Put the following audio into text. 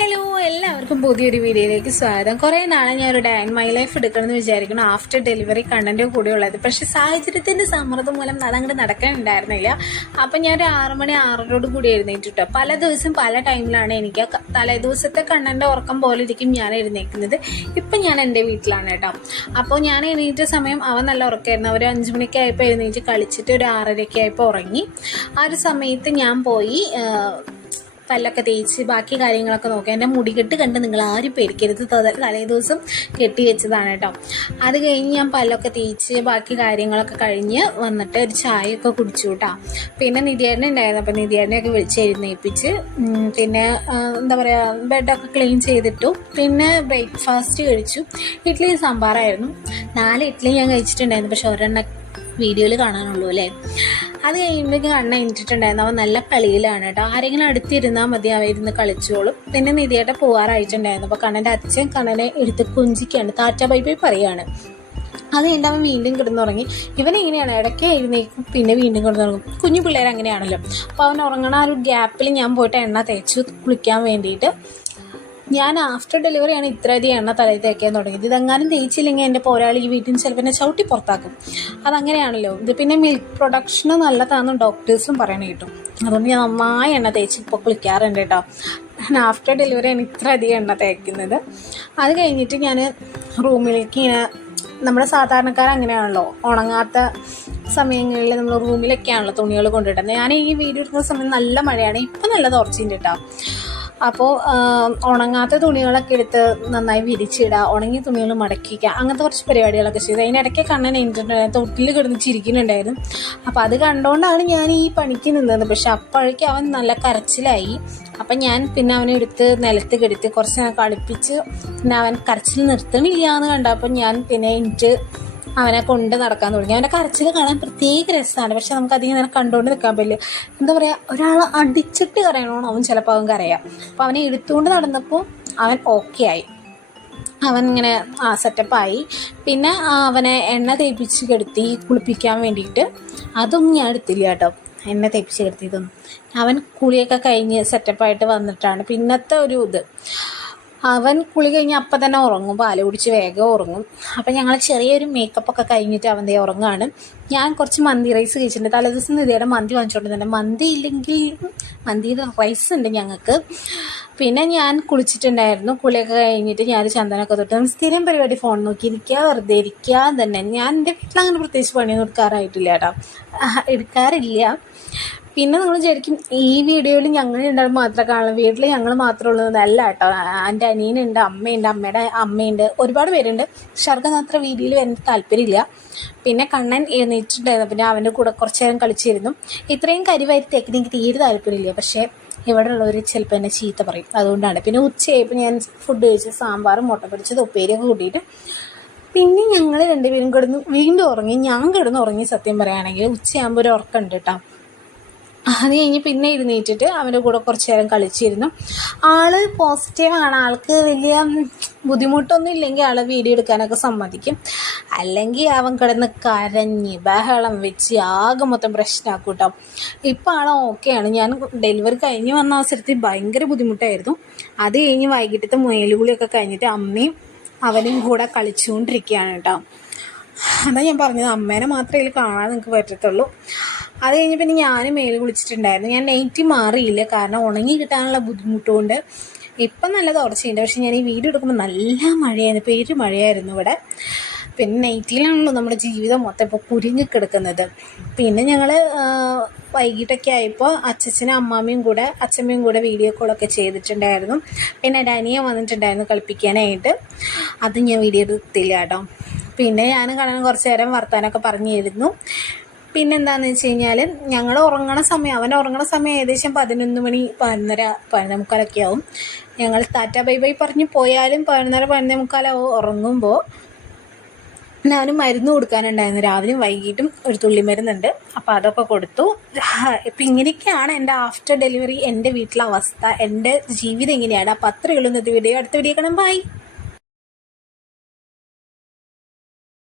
Hello, എല്ലാവർക്കും പുതിയൊരു വീഡിയോയിലേക്ക് സ്വാഗതം. കുറേ നാളെ ഞാനൊരു ഡേ ഇൻ മൈ ലൈഫ് എടുക്കണമെന്ന് വിചാരിക്കണം, ആഫ്റ്റർ ഡെലിവറി കണ്ടന്റ് കൂടെ ഉള്ളത്. പക്ഷെ സാഹചര്യത്തിൻ്റെ സമ്മർദ്ദം മൂലം അതങ്ങോട്ട് നടക്കാനുണ്ടായിരുന്നില്ല. അപ്പം ഞാൻ ഒരു 6 മണി 6:30 കൂടി എഴുന്നേറ്റിട്ടോ. പല ദിവസം പല ടൈമിലാണ് എനിക്ക് തലേ ദിവസത്തെ കണ്ടന്റ് ഉറക്കം പോലെ ഇരിക്കും ഞാൻ എഴുന്നേൽക്കുന്നത്. ഇപ്പം ഞാൻ എൻ്റെ വീട്ടിലാണ് കേട്ടോ. അപ്പോൾ ഞാൻ എണീറ്റ സമയം അവൻ നല്ല ഉറക്കമായിരുന്നു. ഒരു 5 മണിക്ക് ആയപ്പോൾ എഴുന്നേറ്റ് കളിച്ചിട്ട് ഒരു 6:30 ആയപ്പോൾ ഉറങ്ങി. ആ ഒരു സമയത്ത് ഞാൻ പോയി പല്ലൊക്കെ തേച്ച് ബാക്കി കാര്യങ്ങളൊക്കെ നോക്കാം. എൻ്റെ മുടികെട്ട് കണ്ട് നിങ്ങൾ ആരും പേടിക്കരുത്, തലേ ദിവസം കെട്ടി വെച്ചതാണ് കേട്ടോ. അത് കഴിഞ്ഞ് ഞാൻ പല്ലൊക്കെ തേച്ച് ബാക്കി കാര്യങ്ങളൊക്കെ കഴിഞ്ഞ് വന്നിട്ട് ഒരു ചായയൊക്കെ കുടിച്ചു കേട്ടോ. പിന്നെ നിധിയേട്ടൻ ഉണ്ടായിരുന്നു. അപ്പം നിധിയേട്ടനെയൊക്കെ വിളിച്ച് എഴുന്നേൽപ്പിച്ച് പിന്നെ എന്താ പറയുക, ബെഡൊക്കെ ക്ലീൻ ചെയ്തിട്ടു. പിന്നെ ബ്രേക്ക്ഫാസ്റ്റ് കഴിച്ചു. ഇഡ്ഡലിയും സാമ്പാറായിരുന്നു. 4 ഇഡ്ഡലി ഞാൻ കഴിച്ചിട്ടുണ്ടായിരുന്നു. പക്ഷെ ഒരെണ്ണം വീഡിയോയിൽ കാണാനുള്ളൂ അല്ലേ. അത് കഴിയുമ്പോഴേക്കും കണ്ണ എണീറ്റിട്ടുണ്ടായിരുന്നു. അവൻ നല്ല കളിയിലാണ് കേട്ടോ. ആരെങ്കിലും അടുത്തിരുന്നാൽ മതി, അവ ഇരുന്ന് കളിച്ചോളും. പിന്നെ നിധിയായിട്ട് പോകാറായിട്ടുണ്ടായിരുന്നു. അപ്പോൾ കണ്ണൻ്റെ അച്ഛൻ കണ്ണനെ എടുത്ത് കുഞ്ചിക്കാണ്, ടാറ്റ ബൈ ബൈ പറയാണ്. അത് കഴിഞ്ഞിട്ട് അവൻ വീണ്ടും കിടന്നുറങ്ങി. ഇവനെങ്ങനെയാണ്, ഇടയ്ക്ക് എഴുന്നേക്കും പിന്നെ വീണ്ടും കിടന്നുറങ്ങും. കുഞ്ഞു പിള്ളേർ അങ്ങനെയാണല്ലോ. അപ്പോൾ അവൻ ഉറങ്ങണ ആ ഒരു ഗ്യാപ്പിൽ ഞാൻ പോയിട്ട് എണ്ണ തേച്ചു കുളിക്കാൻ വേണ്ടിയിട്ട്. ഞാൻ ആഫ്റ്റർ ഡെലിവറിയാണ് ഇത്രയധികം എണ്ണ തലയിൽ തേക്കാൻ തുടങ്ങിയത്. ഇതെങ്ങാനും തേച്ചില്ലെങ്കിൽ എൻ്റെ പോരാളി ഈ വീട്ടിൽ നിന്ന് ചിലപ്പോൾ എന്നെ ചവിട്ടി പുറത്താക്കും. അതങ്ങനെയാണല്ലോ. ഇത് പിന്നെ മിൽക്ക് പ്രൊഡക്ഷന് നല്ലതാണെന്ന് ഡോക്ടേഴ്സും പറയണ കിട്ടും. അതുകൊണ്ട് ഞാൻ നന്നായി എണ്ണ തേച്ച് ഇപ്പോൾ കുളിക്കാറുണ്ട് കേട്ടോ. ആഫ്റ്റർ ഡെലിവറിയാണ് ഇത്രയധികം എണ്ണ തേക്കുന്നത്. അത് കഴിഞ്ഞിട്ട് ഞാൻ റൂമിലേക്ക് ഇങ്ങനെ, നമ്മുടെ സാധാരണക്കാർ അങ്ങനെയാണല്ലോ, ഉണങ്ങാത്ത സമയങ്ങളിൽ നമ്മൾ റൂമിലൊക്കെയാണല്ലോ തുണികൾ കൊണ്ടിടുന്നത്. ഞാൻ ഈ വീഡിയോ എടുക്കുന്ന സമയം നല്ല മഴയാണ്. ഇപ്പം നല്ല തുറച്ചിട്ടുണ്ട് കേട്ടോ. അപ്പോൾ ഉണങ്ങാത്ത തുണികളൊക്കെ എടുത്ത് നന്നായി വിരിച്ചിടുക, ഉണങ്ങിയ തുണികൾ മടക്കിക്കുക, അങ്ങനത്തെ കുറച്ച് പരിപാടികളൊക്കെ ചെയ്തു. അതിനിടയ്ക്ക് കണ്ണൻ എണീറ്റിട്ടുണ്ടായിരുന്നു, തൊട്ടിൽ കിടന്ന് ചിരിക്കുന്നുണ്ടായിരുന്നു. അപ്പോൾ അത് കണ്ടുകൊണ്ടാണ് ഞാൻ ഈ പണിക്ക് നിന്നത്. പക്ഷെ അപ്പോഴേക്കും അവൻ നല്ല കരച്ചിലായി. അപ്പം ഞാൻ പിന്നെ അവനെ എടുത്ത് നിലത്ത് കിടത്തി കുറച്ച് നേരം കളിപ്പിച്ച് പിന്നെ അവൻ കരച്ചിൽ നിർത്തണില്ല എന്ന് കണ്ടപ്പോൾ ഞാൻ പിന്നെ എനിക്ക് അവനെ കൊണ്ട് നടക്കാൻ തുടങ്ങി. അവൻ്റെ കരച്ചിൽ കാണാൻ പ്രത്യേക രസമാണ്. പക്ഷെ നമുക്ക് അധികം നേരം കണ്ടുകൊണ്ട് നിൽക്കാൻ പറ്റില്ല. എന്താ പറയുക, ഒരാൾ അടിച്ചിട്ട് കരയണമെന്ന് അവൻ ചിലപ്പോൾ അവൻ കരയാം. അപ്പോൾ അവനെ എടുത്തുകൊണ്ട് നടന്നപ്പോൾ അവൻ ഓക്കെ ആയി. അവൻ ഇങ്ങനെ സെറ്റപ്പായി. പിന്നെ അവനെ എണ്ണ തേപ്പിച്ച് കിടത്തി കുളിപ്പിക്കാൻ വേണ്ടിയിട്ട്. അതൊന്നും ഞാൻ എടുത്തില്ല കേട്ടോ, എണ്ണ തേപ്പിച്ച് കിടത്തിയതൊന്നും. അവൻ കുളിയൊക്കെ കഴിഞ്ഞ് സെറ്റപ്പായിട്ട് വന്നിട്ടാണ് പിന്നത്തെ ഒരു ഇത്. അവൻ കുളി കഴിഞ്ഞ് അപ്പം തന്നെ ഉറങ്ങും, പാല് കുടിച്ച് വേഗം ഉറങ്ങും. അപ്പം ഞങ്ങൾ ചെറിയൊരു മേക്കപ്പൊക്കെ കഴിഞ്ഞിട്ട് അവൻ്റെ ഉറങ്ങാണ്. ഞാൻ കുറച്ച് മന്തി റൈസ് കഴിച്ചിട്ടുണ്ട്. തലേദിവസം നിധിയുടെ മന്തി വാങ്ങിച്ചുകൊണ്ടിരുന്നുണ്ട്. മന്തി ഇല്ലെങ്കിൽ മന്തിയുടെ റൈസ് ഉണ്ട് ഞങ്ങൾക്ക്. പിന്നെ ഞാൻ കുളിച്ചിട്ടുണ്ടായിരുന്നു. കുളിയൊക്കെ കഴിഞ്ഞിട്ട് ഞാൻ ചന്ദനമൊക്കെ തൊട്ട് സ്ഥിരം പരിപാടി ഫോൺ നോക്കിയിരിക്കുക, വെറുതെ ഇരിക്കുക തന്നെ. ഞാൻ എൻ്റെ വീട്ടിൽ അങ്ങനെ പ്രത്യേകിച്ച് പണിയൊന്നും എടുക്കാറായിട്ടില്ല കേട്ടോ, എടുക്കാറില്ല. പിന്നെ നിങ്ങൾ വിചാരിക്കും ഈ വീഡിയോയിൽ ഞങ്ങൾ രണ്ടാളും മാത്രമേ കാണുള്ളൂ, വീട്ടിൽ ഞങ്ങൾ മാത്രമേ ഉള്ളതല്ല കേട്ടോ. എൻ്റെ അനിയനുണ്ട്, അമ്മയുണ്ട്, അമ്മയുടെ അമ്മയുണ്ട്, ഒരുപാട് പേരുണ്ട്. പക്ഷെ അവർക്ക് അത്ര വീഡിയോയിൽ വരാൻ താല്പര്യമില്ല. പിന്നെ കണ്ണൻ എഴുന്നേറ്റിട്ടുണ്ടായിരുന്നു. പിന്നെ അവൻ്റെ കൂടെ കുറച്ച് നേരം കളിച്ചിരുന്നു. ഇത്രയും കരിവാരി തേക്കിന് എനിക്ക് തീരെ താല്പര്യമില്ല. പക്ഷേ ഇവിടെ ഉള്ളവർ ചിലപ്പോൾ എന്നെ ചീത്ത പറയും, അതുകൊണ്ടാണ്. പിന്നെ ഉച്ചയായപ്പോൾ ഞാൻ ഫുഡ് കഴിച്ച് സാമ്പാറും മുട്ട പൊരിച്ചത് ഉപ്പേരിയൊക്കെ കൂട്ടിയിട്ട് പിന്നെ ഞങ്ങൾ രണ്ടുപേരും കിടന്ന് വീണ്ടും ഉറങ്ങി. ഞാൻ കിടന്ന് ഉറങ്ങി സത്യം പറയുകയാണെങ്കിൽ. ഉച്ചയാകുമ്പോൾ ഒരു ഉറക്കമുണ്ട് കേട്ടോ. അത് കഴിഞ്ഞ് പിന്നെ ഇരുന്നേറ്റിട്ട് അവൻ്റെ കൂടെ കുറച്ച് നേരം കളിച്ചിരുന്നു. ആള് പോസിറ്റീവാണ്. ആൾക്ക് വലിയ ബുദ്ധിമുട്ടൊന്നും ഇല്ലെങ്കിൽ ആൾ വീഡിയോ എടുക്കാനൊക്കെ സമ്മതിക്കും. അല്ലെങ്കിൽ അവൻ കിടന്ന് കരഞ്ഞ് ബഹളം വെച്ച് ആകെ മൊത്തം പ്രശ്നമാക്കും കേട്ടോ. ഇപ്പം ആൾ ഓക്കെയാണ്. ഞാൻ ഡെലിവറി കഴിഞ്ഞ് വന്ന അവസരത്തിൽ ഭയങ്കര ബുദ്ധിമുട്ടായിരുന്നു. അത് കഴിഞ്ഞ് വൈകിട്ടത്തെ മുയലുകുളിയൊക്കെ കഴിഞ്ഞിട്ട് അമ്മയും അവനും കൂടെ കളിച്ചുകൊണ്ടിരിക്കുകയാണ് കേട്ടോ. അതാ ഞാൻ പറഞ്ഞത്, അമ്മേനെ മാത്രമേ ഇതിൽ കാണാൻ നിങ്ങൾക്ക് പറ്റത്തുള്ളൂ. അത് കഴിഞ്ഞ് പിന്നെ ഞാനും മേല് കുളിച്ചിട്ടുണ്ടായിരുന്നു. ഞാൻ നൈറ്റി മാറിയില്ല, കാരണം ഉണങ്ങി കിട്ടാനുള്ള ബുദ്ധിമുട്ടുകൊണ്ട്. ഇപ്പം നല്ല തുടർച്ചയുണ്ട്. പക്ഷെ ഞാൻ ഈ വീഡിയോ എടുക്കുമ്പോൾ നല്ല മഴയായിരുന്നു, മഴയായിരുന്നു ഇവിടെ. പിന്നെ നൈറ്റിയിലാണല്ലോ നമ്മുടെ ജീവിതം മൊത്തം ഇപ്പോൾ കുരുങ്ങി കിടക്കുന്നത്. പിന്നെ ഞങ്ങൾ വൈകിട്ടൊക്കെ ആയപ്പോൾ അച്ഛനും അമ്മമ്മയും കൂടെ വീഡിയോ കോളൊക്കെ ചെയ്തിട്ടുണ്ടായിരുന്നു. പിന്നെ എൻ്റെ അനിയൻ വന്നിട്ടുണ്ടായിരുന്നു കളിപ്പിക്കാനായിട്ട്. അത് ഞാൻ വീഡിയോ എടുത്തില്ല കേട്ടോ. പിന്നെ ഞാൻ കാണാൻ കുറച്ച് നേരം വർത്താനമൊക്കെ പറഞ്ഞിരുന്നു. പിന്നെന്താണെന്ന് വെച്ച് കഴിഞ്ഞാൽ ഞങ്ങൾ ഉറങ്ങണ സമയം, അവൻ ഉറങ്ങണ സമയം ഏകദേശം 11 മണി 11:30 11:45 ആവും. ഞങ്ങൾ ടാറ്റ ബൈ ബൈ പറഞ്ഞ് പോയാലും 11:30 11:45 ആവും ഉറങ്ങുമ്പോൾ. ഞാനും മരുന്ന് കൊടുക്കാനുണ്ടായിരുന്നു, രാവിലെയും വൈകിട്ടും ഒരു തുള്ളി മരുന്നുണ്ട്. അപ്പോൾ അതൊക്കെ കൊടുത്തു. ഇപ്പം ഇങ്ങനെയൊക്കെയാണ് എൻ്റെ ആഫ്റ്റർ ഡെലിവറി, എൻ്റെ വീട്ടിലെ അവസ്ഥ, എൻ്റെ ജീവിതം ഇങ്ങനെയാണ്. അപ്പോൾ അത്രയേ ഉള്ളൂ ഇന്നത്തെ വീഡിയോ. അടുത്ത വീഡിയോ കാണാം, ബൈ.